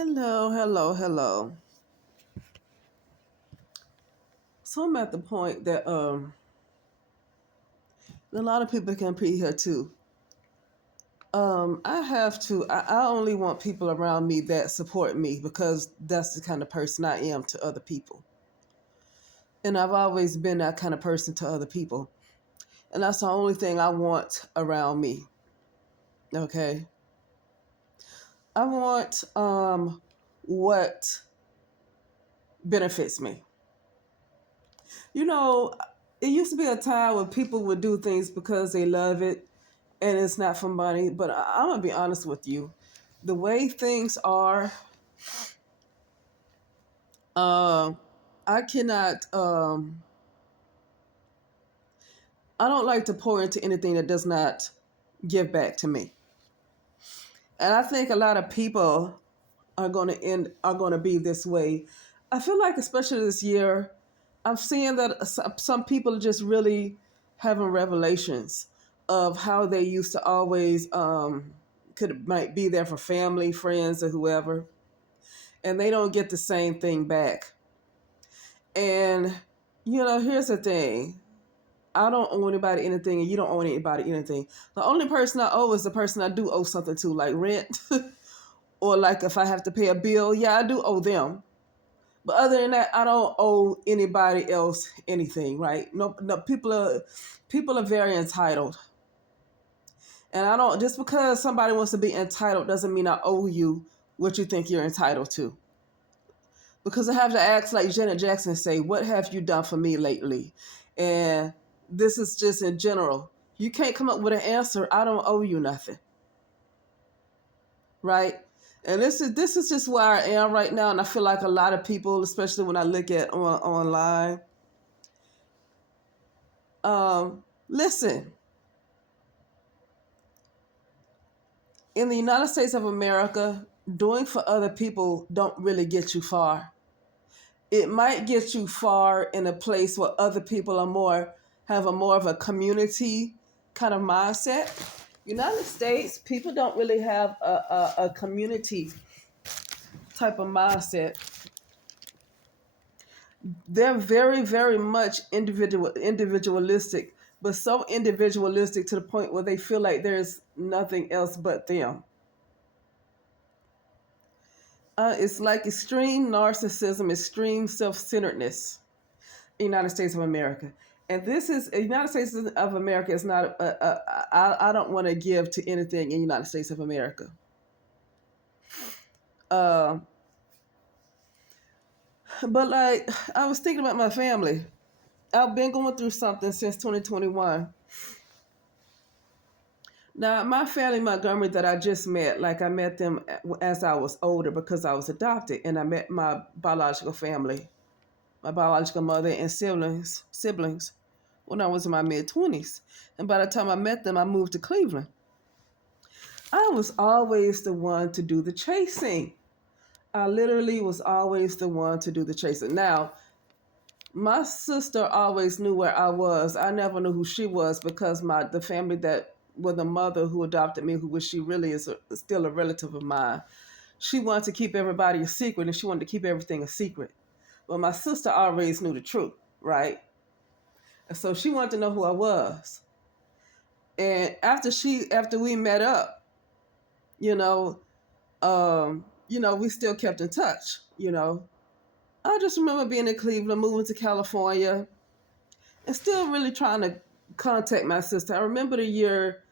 Hello, hello, hello. So I'm at the point that a lot of people can be here too. I have to. I only want people around me that support me because that's the kind of person I am to other people, and I've always been that kind of person to other people, and that's the only thing I want around me. Okay, I want what benefits me. You know, it used to be a time when people would do things because they love it and it's not for money. But I'm gonna be honest with you, the way things are, uh, I cannot. I don't like to pour into anything that does not give back to me. And I think a lot of people are going to be this way. I feel like, especially this year, I'm seeing that some people are just really having revelations of how they used to always might be there for family, friends, or whoever, and they don't get the same thing back. And here's the thing. I don't owe anybody anything, and you don't owe anybody anything. The only person I owe is the person I do owe something to, like rent, or like if I have to pay a bill. Yeah, I do owe them. But other than that, I don't owe anybody else anything, right? No, no. People are very entitled, and I don't. Just because somebody wants to be entitled doesn't mean I owe you what you think you're entitled to. Because I have to ask, like Janet Jackson say, what have you done for me lately? And this is just in general. You can't come up with an answer. I don't owe you nothing, right? And this is just where I am right now, and I feel like a lot of people, especially when I look at online. Listen, in the United States of America, doing for other people don't really get you far. It might get you far in a place where other people are more have a more of a community kind of mindset. United States, people don't really have a community type of mindset. They're very, very much individualistic, but so individualistic to the point where they feel like there's nothing else but them. It's like extreme narcissism, extreme self-centeredness in the United States of America. And this is United States of America is not. I don't want to give to anything in the United States of America. Uh, but like I was thinking about my family. I've been going through something since 2021. Now, my family in Montgomery that I just met, like I met them as I was older because I was adopted, and I met my biological family, my biological mother and siblings, when I was in my mid 20s. And by the time I met them, I moved to Cleveland. I was always the one to do the chasing. I literally was always the one to do the chasing. Now, my sister always knew where I was. I never knew who she was because the family that with the mother who adopted me, who was she really is still a relative of mine. She wanted to keep everybody a secret, and she wanted to keep everything a secret. But my sister always knew the truth, right? And so she wanted to know who I was. And after we met up, you know, we still kept in touch. I just remember being in Cleveland, moving to California, and still really trying to contact my sister. I remember the year,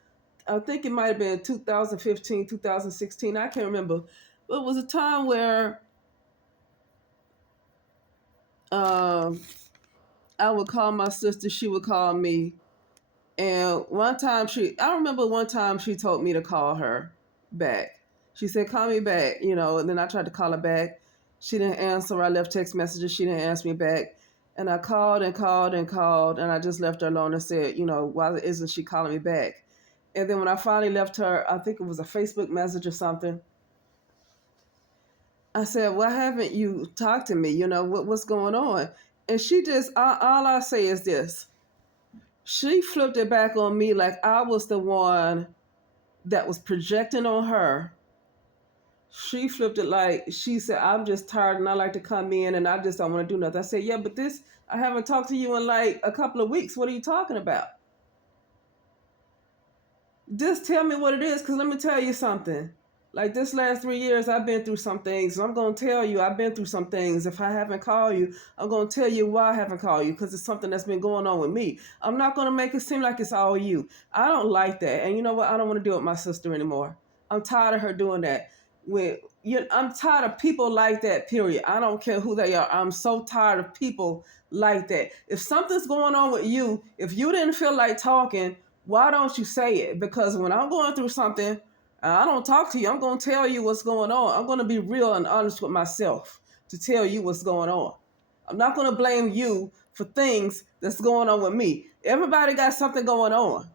I think it might have been 2015, 2016, I can't remember. But it was a time where um, I would call my sister, she would call me. And I remember one time she told me to call her back. She said, call me back, and then I tried to call her back. She didn't answer. I left text messages. She didn't answer me back. And I called and called and called, and I just left her alone and said, why isn't she calling me back? And then when I finally left her, I think it was a Facebook message or something, I said, why haven't you talked to me? What's going on? And she just, all I say is this. She flipped it back on me like I was the one that was projecting on her She flipped it like she said, I'm just tired and I like to come in and I just don't want to do nothing. I said, yeah, but this, I haven't talked to you in like a couple of weeks. What are you talking about? Just tell me what it is, because let me tell you something. Like this last 3 years, I've been through some things. And I'm going to tell you, I've been through some things. If I haven't called you, I'm going to tell you why I haven't called you, because it's something that's been going on with me. I'm not going to make it seem like it's all you. I don't like that. And you know what? I don't want to deal with my sister anymore. I'm tired of her doing that. I'm tired of people like that, period. I don't care who they are. I'm so tired of people like that. If something's going on with you, if you didn't feel like talking, why don't you say it? Because when I'm going through something, I don't talk to you. I'm going to tell you what's going on. I'm going to be real and honest with myself to tell you what's going on. I'm not going to blame you for things that's going on with me. Everybody got something going on.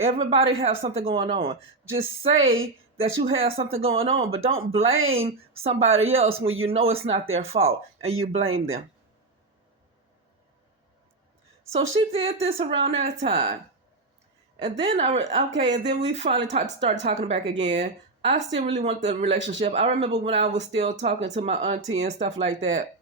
Everybody have something going on. Just say that you have something going on, but don't blame somebody else when you know it's not their fault and you blame them. So she did this around that time. And then and then we finally started talking back again. I still really want the relationship. I remember when I was still talking to my auntie and stuff like that,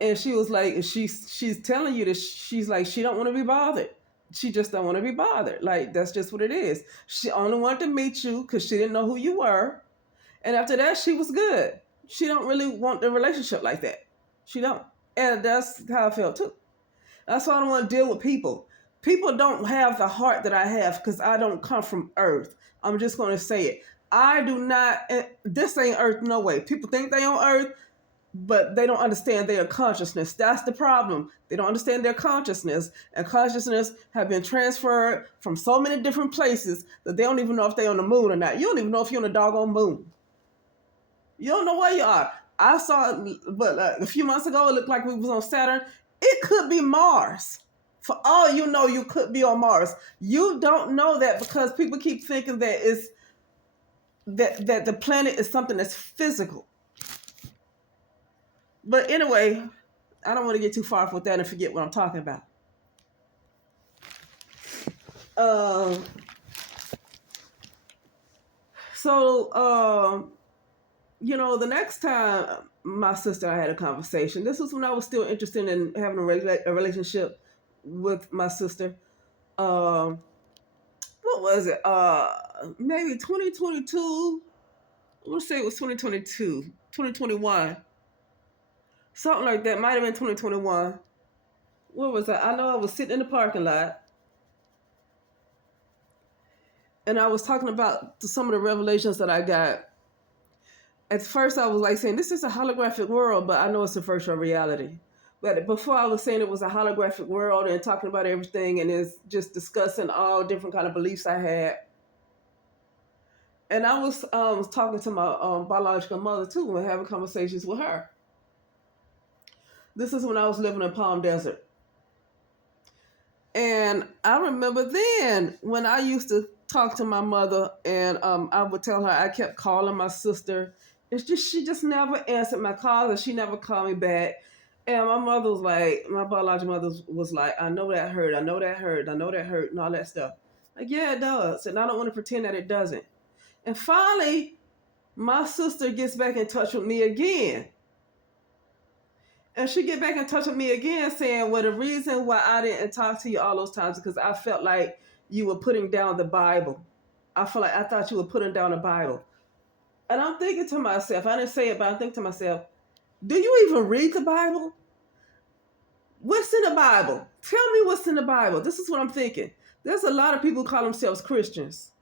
and she was like, she's telling you that she's like she don't want to be bothered. She just don't want to be bothered. Like that's just what it is. She only wanted to meet you because she didn't know who you were, and after that she was good. She don't really want the relationship like that. She don't, and that's how I felt too. That's why I don't want to deal with people. People don't have the heart that I have because I don't come from earth. I'm just going to say it. I do not, this ain't earth, no way. People think they on earth, but they don't understand their consciousness. That's the problem. They don't understand their consciousness. And consciousness have been transferred from so many different places that they don't even know if they're on the moon or not. You don't even know if you're on the doggone moon. You don't know where you are. I saw it, but a few months ago, it looked like we was on Saturn. It could be Mars. For all you know, you could be on Mars. You don't know that because people keep thinking that it's that the planet is something that's physical. But anyway, I don't want to get too far with that and forget what I'm talking about. The next time my sister and I had a conversation, this was when I was still interested in having a relationship with my sister. What was it? Maybe 2022. Let's say it was 2022, 2021. Something like that. Might have been 2021. What was that? I know I was sitting in the parking lot and I was talking about some of the revelations that I got. At first I was like saying, this is a holographic world, but I know it's a virtual reality. But before I was saying it was a holographic world and talking about everything and it's just discussing all different kind of beliefs I had. And I was talking to my biological mother too and having conversations with her. This is when I was living in Palm Desert. And I remember then when I used to talk to my mother and I would tell her I kept calling my sister. It's just she just never answered my calls and she never called me back. And my mother was like, my biological mother was like, I know that hurt, I know that hurt, I know that hurt, and all that stuff. Like, yeah, it does. And I don't want to pretend that it doesn't. And finally, my sister gets back in touch with me again. And she get back in touch with me again saying, well, the reason why I didn't talk to you all those times is because I felt like you were putting down the Bible. I thought you were putting down the Bible. And I'm thinking to myself, I didn't say it, but I'm thinking to myself, do you even read the Bible? What's in the Bible? Tell me what's in the Bible. This is what I'm thinking. There's a lot of people who call themselves Christians.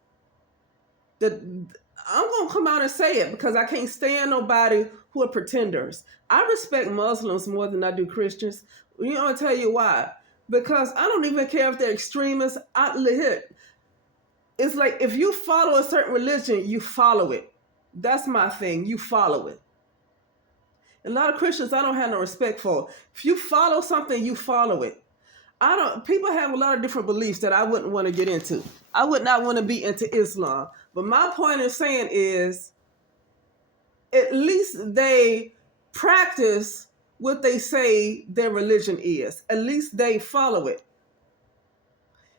I'm going to come out and say it because I can't stand nobody who are pretenders. I respect Muslims more than I do Christians. You know, I'll tell you why. Because I don't even care if they're extremists. It's like if you follow a certain religion, you follow it. That's my thing. You follow it. A lot of Christians I don't have no respect for. If you follow something, you follow it. People have a lot of different beliefs that I wouldn't want to get into. I would not want to be into Islam. But my point in saying is, at least they practice what they say their religion is. At least they follow it.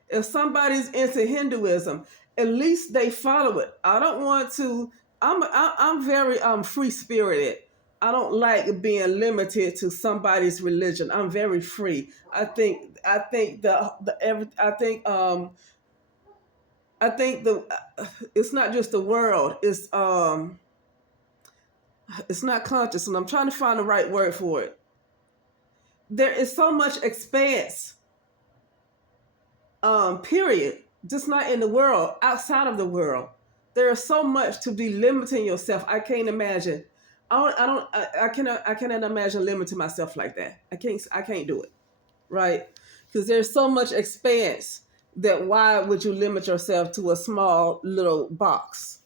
If somebody's into Hinduism, at least they follow it. I don't want to I'm very free spirited. I don't like being limited to somebody's religion. I'm very free. I think the every I think the it's not just the world. It's not conscious, and I'm trying to find the right word for it. There is so much expanse, period, just not in the world, outside of the world. There is so much to be limiting yourself. I can't imagine. I cannot imagine limiting myself like that. I can't do it. Right? Because there's so much expanse that why would you limit yourself to a small little box?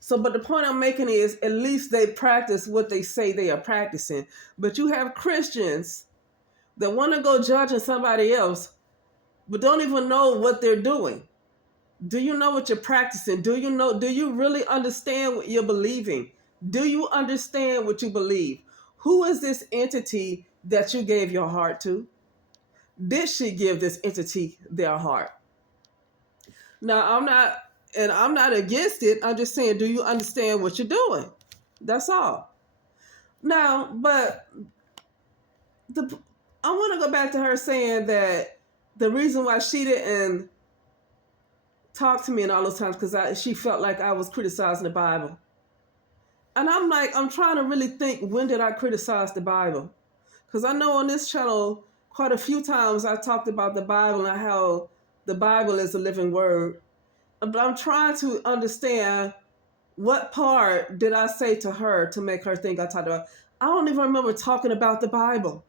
So, but the point I'm making is at least they practice what they say they are practicing. But you have Christians that want to go judging somebody else, but don't even know what they're doing. Do you know what you're practicing? Do you really understand what you're believing? Do you understand what you believe? Who is this entity that you gave your heart to? Did she give this entity their heart? Now, I'm not against it. I'm just saying, do you understand what you're doing? That's all. Now, but the I want to go back to her saying that the reason why she didn't talk to me in all those times because she felt like I was criticizing the Bible. And I'm like, I'm trying to really think, when did I criticize the Bible? Because I know on this channel, quite a few times I talked about the Bible and how the Bible is a living word. But I'm trying to understand, what part did I say to her to make her think I talked about. I don't even remember talking about the Bible.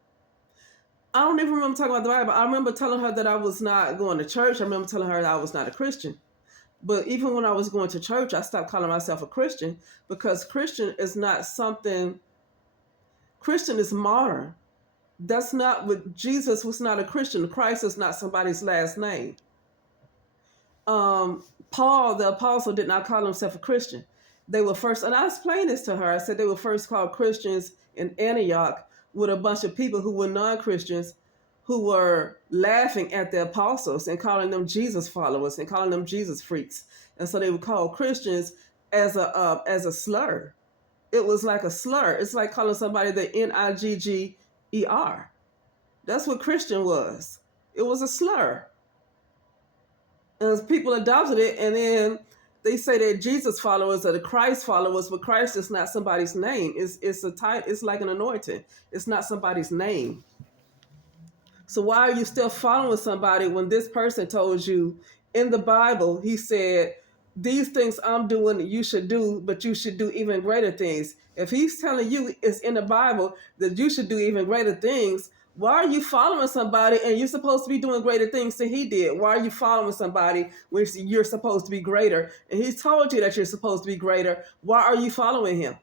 I don't even remember talking about the Bible. I remember telling her that I was not going to church. I remember telling her that I was not a Christian. But even when I was going to church, I stopped calling myself a Christian, because Christian is not something, Christian is modern. That's not what, Jesus was not a Christian. Christ is not somebody's last name. Paul, the apostle, did not call himself a Christian. They were first, and I explained this to her. I said they were first called Christians in Antioch with a bunch of people who were non-Christians, who were laughing at the apostles and calling them Jesus followers and calling them Jesus freaks. And so they would call Christians as a slur. It was like a slur. It's like calling somebody the Nigger. That's what Christian was. It was a slur. And people adopted it, and then they say that Jesus followers are the Christ followers, but Christ is not somebody's name. It's a type. It's like an anointing. It's not somebody's name. So why are you still following somebody when this person told you in the Bible, he said, these things I'm doing you should do, but you should do even greater things. If he's telling you it's in the Bible that you should do even greater things, why are you following somebody and you're supposed to be doing greater things than he did? Why are you following somebody when you're supposed to be greater? And he's told you that you're supposed to be greater. Why are you following him?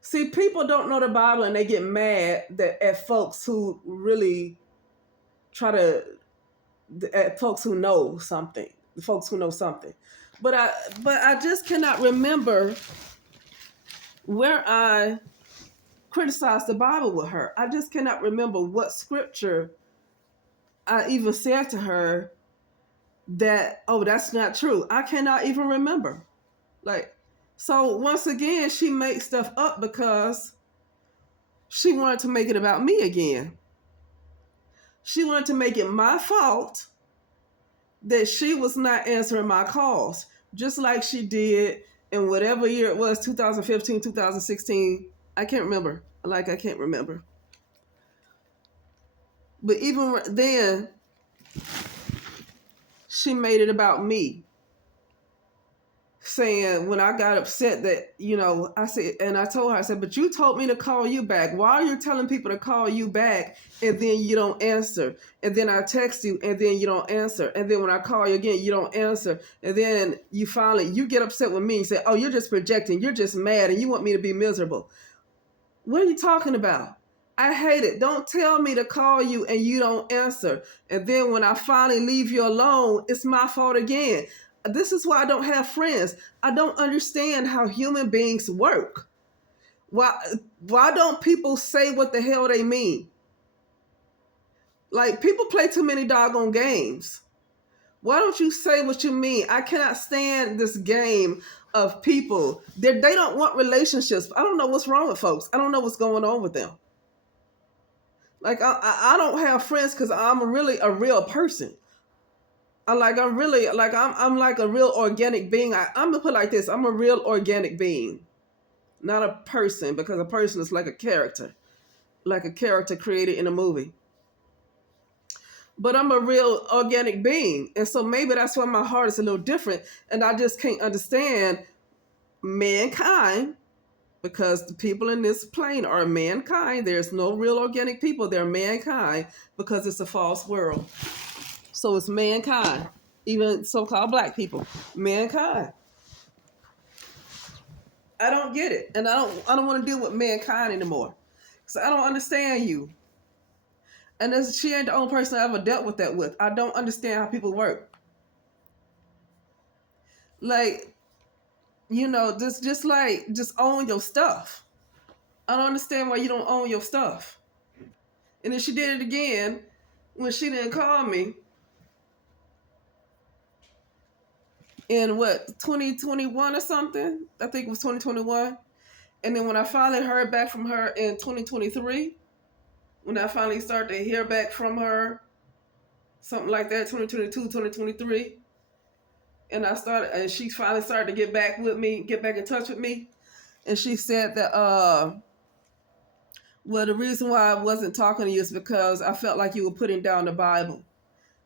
See, people don't know the Bible and they get mad at folks who really try to, at folks who know something, the folks who know something. But I just cannot remember where I criticized the Bible with her. I just cannot remember what scripture I even said to her that, oh, that's not true. I cannot even remember. Like, so once again, she makes stuff up because she wanted to make it about me again. She wanted to make it my fault that she was not answering my calls, just like she did in whatever year it was, 2015, 2016. I can't remember. I can't remember. But even then, she made it about me. Saying, when I got upset that, I said, and I told her, I said, but you told me to call you back. Why are you telling people to call you back and then you don't answer? And then I text you and then you don't answer. And then when I call you again, you don't answer. And then you get upset with me and say, oh, you're just projecting. You're just mad and you want me to be miserable. What are you talking about? I hate it. Don't tell me to call you and you don't answer. And then when I finally leave you alone, it's my fault again. This is why I don't have friends. I don't understand how human beings work. Why don't people say what the hell they mean? Like, people play too many doggone games. Why don't you say what you mean? I cannot stand this game of people. They don't want relationships. I don't know what's wrong with folks. I don't know what's going on with them. Like I don't have friends because I'm really a real person. I'm like a real organic being. I'm gonna put it like this. I'm a real organic being, not a person, because a person is like a character created in a movie. But I'm a real organic being. And so maybe that's why my heart is a little different. And I just can't understand mankind, because the people in this plane are mankind. There's no real organic people. They're mankind because it's a false world. So it's mankind, even so-called black people, mankind. I don't get it. And I don't want to deal with mankind anymore. So I don't understand you. And she ain't the only person I ever dealt with that with. I don't understand how people work. Like, just own your stuff. I don't understand why you don't own your stuff. And then she did it again when she didn't call me in 2021 or something. I think it was 2021. And then when I finally heard back from her in 2023, when I finally started to hear back from her, something like that, 2022, 2023, and she finally started to get back in touch with me. And she said that, well, the reason why I wasn't talking to you is because I felt like you were putting down the Bible.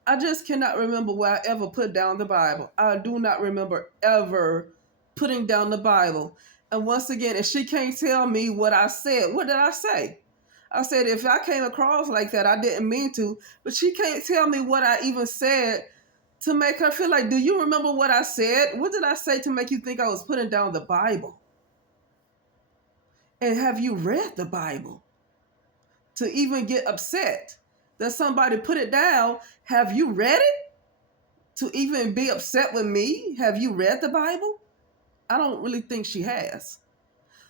I just cannot remember where I ever put down the Bible. I do not remember ever putting down the Bible. And once again, if she can't tell me what I said, what did I say? I said, if I came across like that, I didn't mean to. But she can't tell me what I even said to make her feel like, do you remember what I said? What did I say to make you think I was putting down the Bible? And have you read the Bible to even get upset that somebody put it down? Have you read it to even be upset with me? Have you read the Bible? I don't really think she has.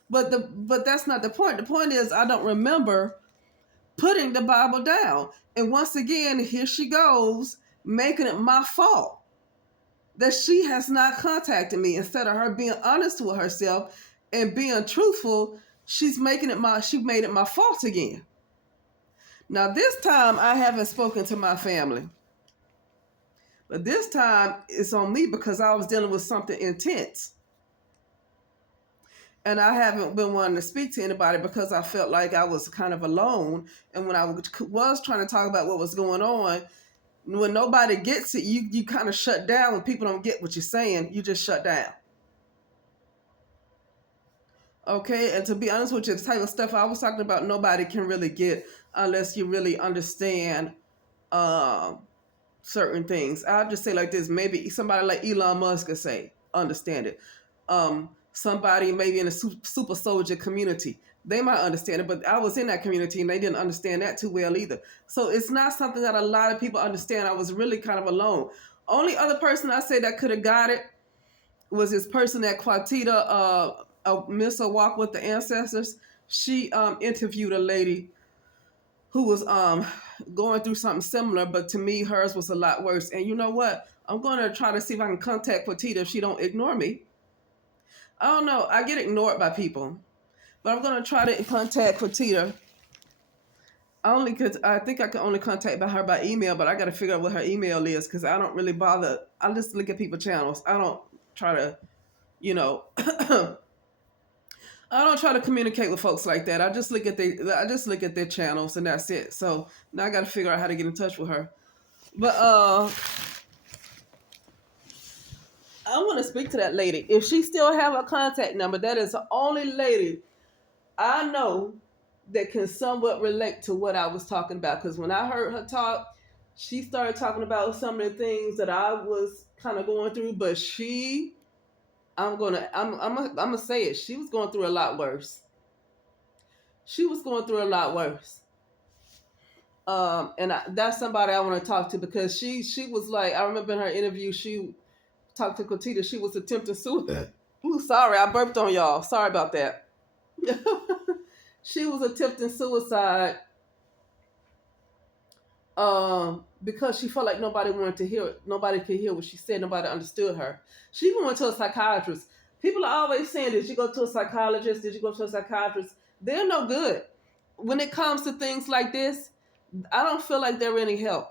But that's not the point. The point is I don't remember putting the Bible down. And once again, here she goes, making it my fault that she has not contacted me. Instead of her being honest with herself and being truthful, she made it my fault again. Now this time I haven't spoken to my family. But this time it's on me because I was dealing with something intense. And I haven't been wanting to speak to anybody because I felt like I was kind of alone. And when I was trying to talk about what was going on, when nobody gets it, you kind of shut down. When people don't get what you're saying, you just shut down. Okay, and to be honest with you, the type of stuff I was talking about, nobody can really get unless you really understand certain things. I'll just say like this: maybe somebody like Elon Musk could say, understand it. Somebody maybe in a super soldier community, they might understand it, but I was in that community and they didn't understand that too well either. So it's not something that a lot of people understand. I was really kind of alone. Only other person I say that could have got it was this person at Quatita, Miss A Walk with the Ancestors. She interviewed a lady who was going through something similar, but to me, hers was a lot worse. And you know what? I'm going to try to see if I can contact Quatita if she don't ignore me. I don't know. I get ignored by people, but I'm going to try to contact Quatita. I think I can only contact her by email, but I got to figure out what her email is because I don't really bother. I just look at people's channels. I don't try to, I don't try to communicate with folks like that. I just look at their channels and that's it. So now I got to figure out how to get in touch with her. But I want to speak to that lady. If she still have a contact number, that is the only lady I know that can somewhat relate to what I was talking about. Because when I heard her talk, she started talking about some of the things that I was kind of going through. But I'm gonna say it. She was going through a lot worse. That's somebody I want to talk to because she was like, I remember in her interview, she talked to Quatita. She was attempting suicide. Ooh, sorry, I burped on y'all. Sorry about that. She was attempting suicide because she felt like nobody wanted to hear it. Nobody could hear what she said. Nobody understood her. She even went to a psychiatrist. People are always saying, did you go to a psychologist? Did you go to a psychiatrist? They're no good. When it comes to things like this, I don't feel like they're any help.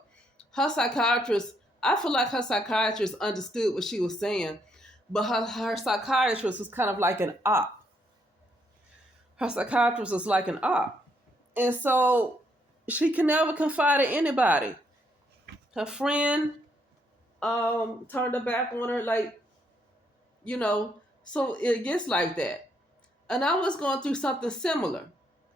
Her psychiatrist, I feel like her psychiatrist understood what she was saying, but her psychiatrist was kind of like an op. Her psychiatrist was like an op. And so she can never confide in anybody. Her friend turned her back on her, like, you know, so it gets like that. And I was going through something similar.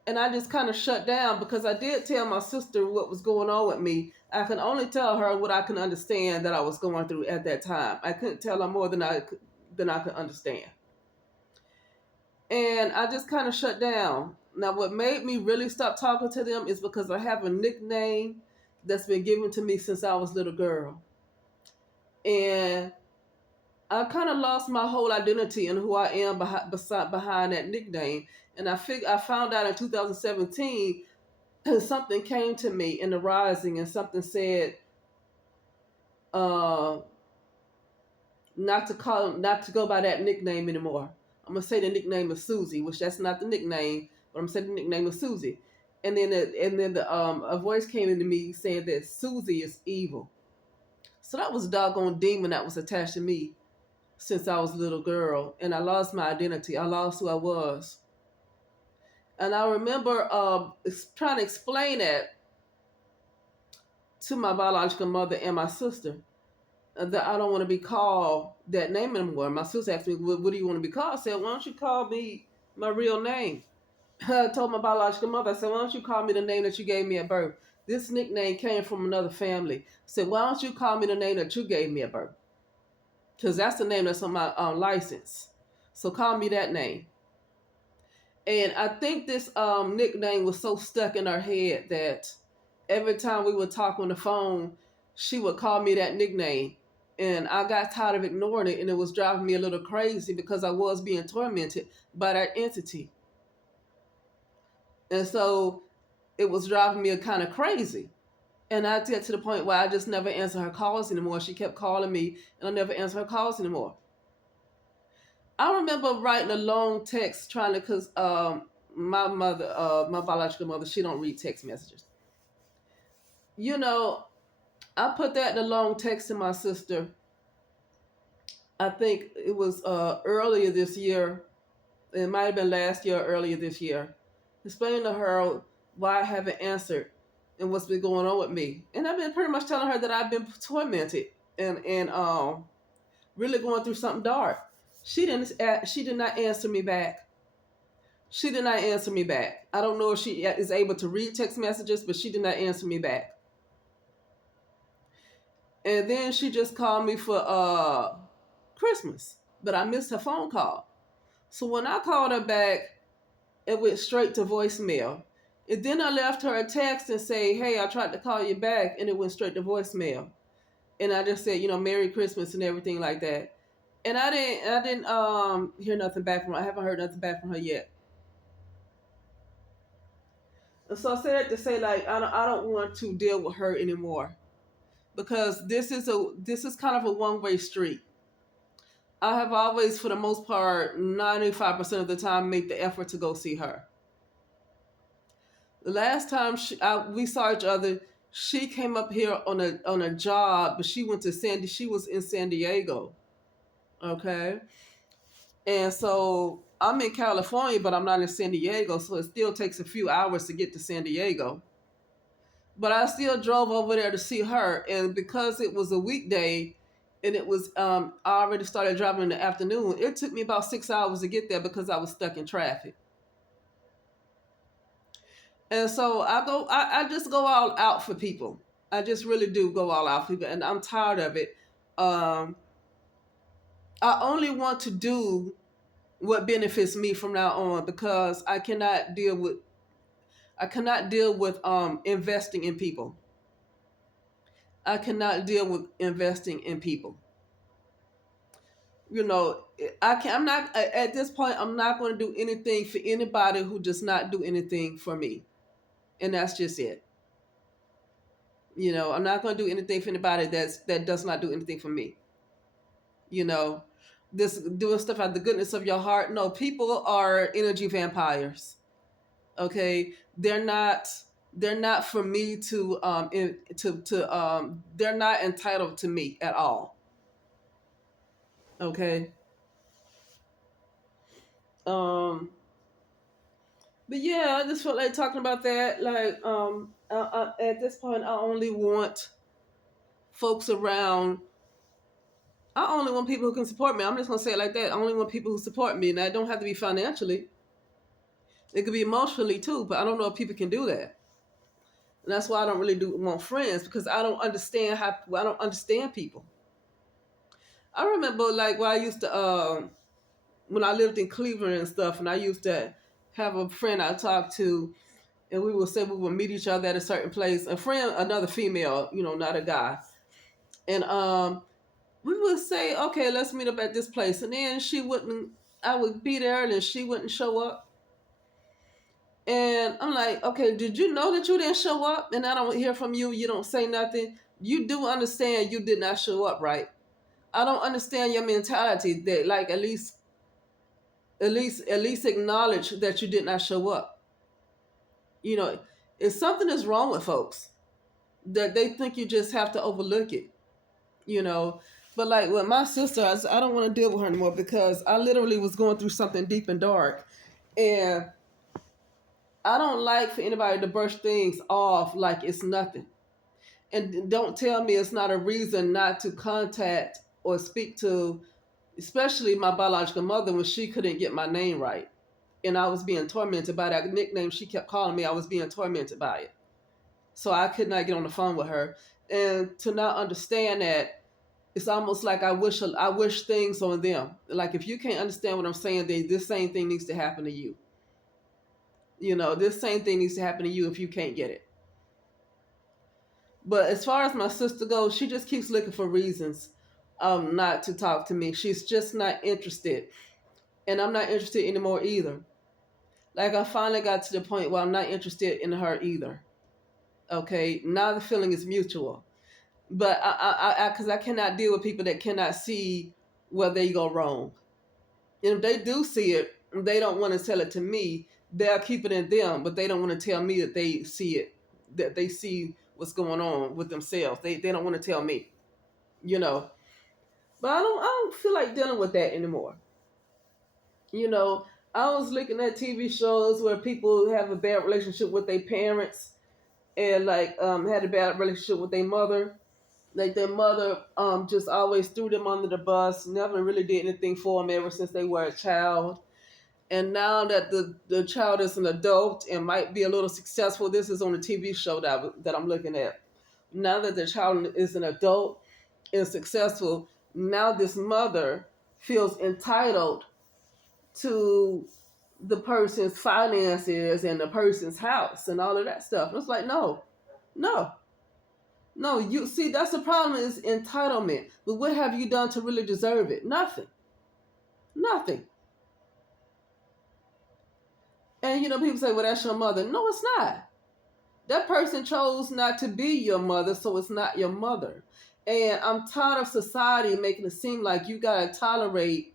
And I just kind of shut down because I did tell my sister what was going on with me. I can only tell her what I can understand that I was going through at that time. I couldn't tell her more than I could understand. And I just kind of shut down. Now, what made me really stop talking to them is because I have a nickname that's been given to me since I was a little girl. And I kind of lost my whole identity and who I am behind that nickname. And I found out in 2017 something came to me in the rising, and something said, uh, not to go by that nickname anymore. I'm gonna say the nickname is Susie, which that's not the nickname, but I'm gonna say the nickname is Susie. And then a voice came into me saying that Susie is evil. So that was a doggone demon that was attached to me since I was a little girl, and I lost my identity. I lost who I was. And I remember trying to explain that to my biological mother and my sister, that I don't want to be called that name anymore. My sister asked me, what do you want to be called? I said, why don't you call me my real name? I told my biological mother, I said, why don't you call me the name that you gave me at birth? This nickname came from another family. I said, why don't you call me the name that you gave me at birth? Because that's the name that's on my license. So call me that name. And I think this nickname was so stuck in her head that every time we would talk on the phone, she would call me that nickname. And I got tired of ignoring it, and it was driving me a little crazy because I was being tormented by that entity. And so it was driving me kind of crazy. And I get to the point where I just never answer her calls anymore. She kept calling me, and I never answer her calls anymore. I remember writing a long text trying to, because my mother, my biological mother, she don't read text messages. You know, I put that in a long text to my sister. I think it was earlier this year. It might have been last year or earlier this year. Explaining to her why I haven't answered and what's been going on with me. And I've been pretty much telling her that I've been tormented and really going through something dark. She did not answer me back. She did not answer me back. I don't know if she is able to read text messages, but she did not answer me back. And then she just called me for Christmas, but I missed her phone call. So when I called her back, it went straight to voicemail. And then I left her a text and say, hey, I tried to call you back, and it went straight to voicemail. And I just said, Merry Christmas and everything like that. And I didn't hear nothing back from her. I haven't heard nothing back from her yet. And so I said that to say, like, I don't want to deal with her anymore, because this is kind of a one-way street. I have always, for the most part, 95% of the time, make the effort to go see her. The last time we saw each other, she came up here on a job, but she was in San Diego. Okay. And so I'm in California, but I'm not in San Diego, so it still takes a few hours to get to San Diego. But I still drove over there to see her, and because it was a weekday, and it was I already started driving in the afternoon, it took me about 6 hours to get there because I was stuck in traffic. And so I just go all out for people. I just really do go all out for people, and I'm tired of it. Um, I only want to do what benefits me from now on, because I cannot deal with investing in people. I cannot deal with investing in people. You know, I'm not at this point. I'm not going to do anything for anybody who does not do anything for me, and that's just it. I'm not going to do anything for anybody that does not do anything for me. You know, this doing stuff out of the goodness of your heart. No, people are energy vampires. Okay, they're not for me to they're not entitled to me at all. Okay. Um but yeah, I just felt like talking about that. Like, at this point, I only want folks around. I only want people who can support me. I'm just gonna say it like that. I only want people who support me, and that don't have to be financially. It could be emotionally too. But I don't know if people can do that, and that's why I don't really do want friends, because I don't understand people. I remember, like, when I lived in Cleveland and stuff, and I used to have a friend I talked to, and we would say we would meet each other at a certain place. A friend, another female, not a guy, and we would say, okay, let's meet up at this place, and then she wouldn't. I would be there, and she wouldn't show up, and I'm like, okay, did you know that you didn't show up, and I don't hear from you? You don't say nothing. You do understand you did not show up, right? I don't understand your mentality that, like, at least acknowledge that you did not show up. You know, if something is wrong with folks, that they think you just have to overlook it. You know, but like with my sister, I don't want to deal with her anymore, because I literally was going through something deep and dark, and I don't like for anybody to brush things off like it's nothing. And don't tell me it's not a reason not to contact or speak to, especially my biological mother, when she couldn't get my name right. And I was being tormented by that nickname she kept calling me. I was being tormented by it. So I could not get on the phone with her. And to not understand that, it's almost like I wish things on them. Like, if you can't understand what I'm saying, then this same thing needs to happen to you. This same thing needs to happen to you if you can't get it. But as far as my sister goes, she just keeps looking for reasons not to talk to me. She's just not interested. And I'm not interested anymore either. Like, I finally got to the point where I'm not interested in her either. Okay, now the feeling is mutual. But because I cannot deal with people that cannot see where they go wrong. And if they do see it, they don't want to tell it to me. They'll keep it in them, but they don't want to tell me that they see it, that they see what's going on with themselves. They don't want to tell me, you know. But I don't feel like dealing with that anymore. You know, I was looking at TV shows where people have a bad relationship with their parents, and like had a bad relationship with their mother. Like, their mother just always threw them under the bus, never really did anything for them ever since they were a child. And now that the child is an adult and might be a little successful, this is on a TV show that I'm looking at. Now that the child is an adult and successful, now this mother feels entitled to the person's finances and the person's house and all of that stuff. It's like, no, no, no. You see, that's the problem, is entitlement. But what have you done to really deserve it? Nothing. Nothing. And people say, well, that's your mother. No, it's not. That person chose not to be your mother, so it's not your mother. And I'm tired of society making it seem like you gotta tolerate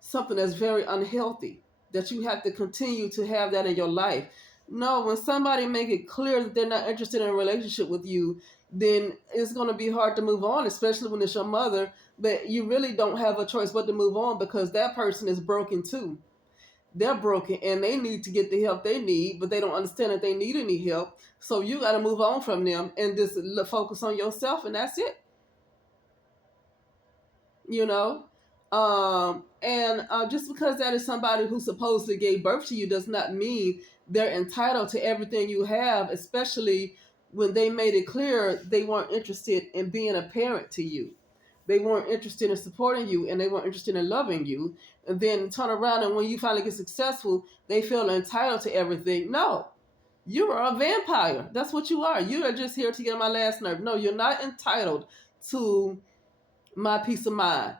something that's very unhealthy, that you have to continue to have that in your life. No, when somebody make it clear that they're not interested in a relationship with you, then it's going to be hard to move on, especially when it's your mother. But you really don't have a choice but to move on, because that person is broken too. They're broken and they need to get the help they need, but they don't understand that they need any help. So you got to move on from them and just focus on yourself, and that's it. you know and just because that is somebody who supposedly gave birth to you does not mean they're entitled to everything you have, especially when they made it clear they weren't interested in being a parent to you. They weren't interested in supporting you, and they weren't interested in loving you. And then turn around, and when you finally get successful, they feel entitled to everything. No, you are a vampire. That's what you are. You are just here to get on my last nerve. No, you're not entitled to my peace of mind.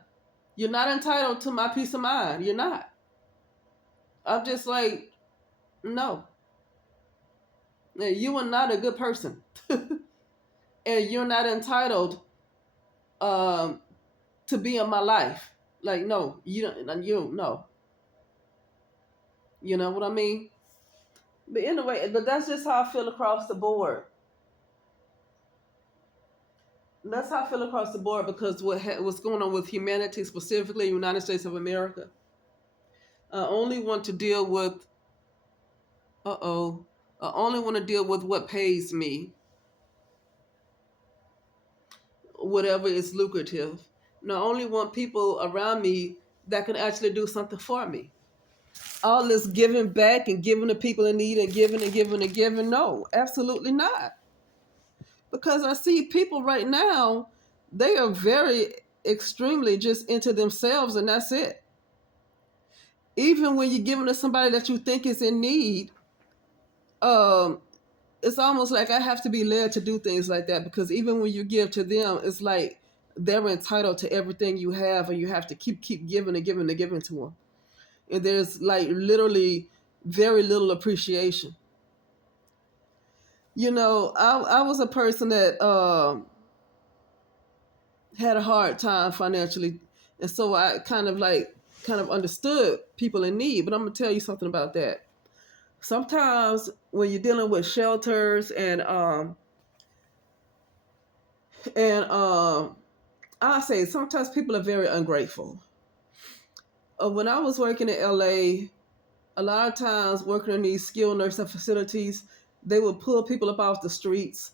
You're not entitled to my peace of mind. You're not. I'm just like, no. You are not a good person. And you're not entitled um, to be in my life. Like, no, you no. You know what I mean? But anyway, but that's just how I feel across the board. That's how I feel across the board because what's going on with humanity, specifically United States of America. I only want to deal with, I only want to deal with what pays me, whatever is lucrative. And I only want people around me that can actually do something for me. All this giving back and giving to people in need and giving and giving and giving, no, absolutely not. Because I see people right now, they are very extremely just into themselves and that's it. Even when you're giving to somebody that you think is in need, um, it's almost like I have to be led to do things like that because even when you give to them, it's like they're entitled to everything you have and you have to keep giving and giving and giving to them. And there's like literally very little appreciation. I was a person that had a hard time financially, and so I kind of understood people in need. But I'm gonna tell you something about that. Sometimes when you're dealing with shelters and I say sometimes people are very ungrateful. When I was working in LA, a lot of times working in these skilled nursing facilities, they would pull people up off the streets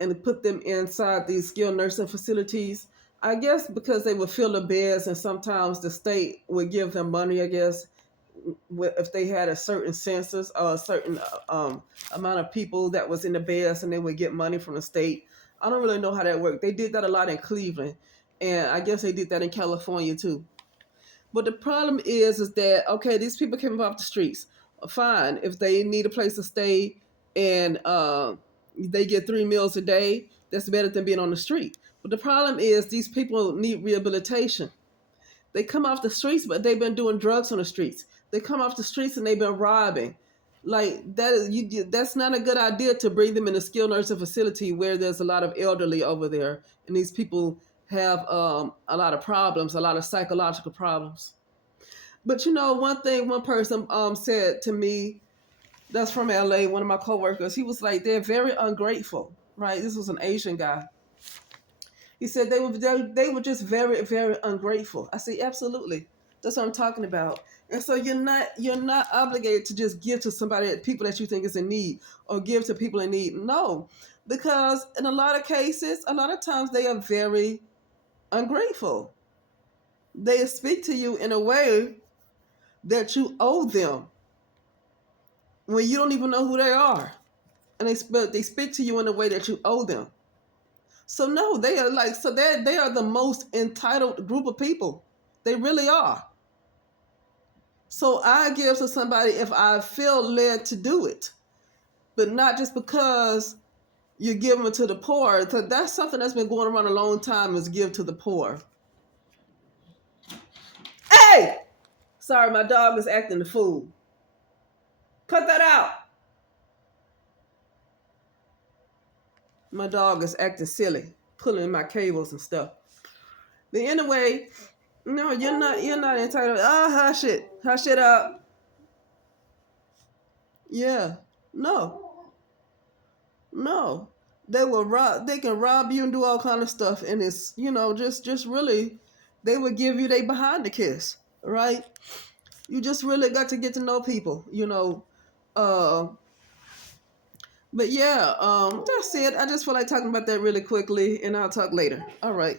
and put them inside these skilled nursing facilities. I guess because they would fill the beds, and sometimes the state would give them money. I guess if they had a certain census or a certain amount of people that was in the beds, and they would get money from the state. I don't really know how that worked. They did that a lot in Cleveland, and I guess they did that in California too. But the problem is that okay, these people came off the streets. Fine, if they need a place to stay and they get 3 meals a day, that's better than being on the street. But the problem is these people need rehabilitation. They come off the streets, but they've been doing drugs on the streets. They come off the streets and they've been robbing. Like that is that's not a good idea to bring them in a skilled nursing facility where there's a lot of elderly over there, and these people have a lot of problems, a lot of psychological problems. But one thing one person said to me that's from LA, one of my coworkers, he was like, they're very ungrateful, right? This was an Asian guy. He said they were just very, very ungrateful. I say, absolutely. That's what I'm talking about. And so you're not obligated to just give to somebody, people that you think is in need, or give to people in need. No, because in a lot of cases, a lot of times they are very ungrateful. They speak to you in a way that you owe them when you don't even know who they are, and they speak to you in a way that you owe them. So no, they are like they are the most entitled group of people. They really are. So I give to somebody if I feel led to do it, but not just because you're giving to the poor. So that's something that's been going around a long time, is give to the poor. Hey, sorry, my dog is acting the fool. Cut that out. My dog is acting silly, pulling my cables and stuff. But anyway, no, you're not entitled. Hush it. Hush it up. Yeah. No. No. They can rob you and do all kind of stuff, and it's just really they would give you they behind the kiss, right? You just really got to get to know people. Uh but yeah, that's it. I just feel like talking about that really quickly, and I'll talk later. All right.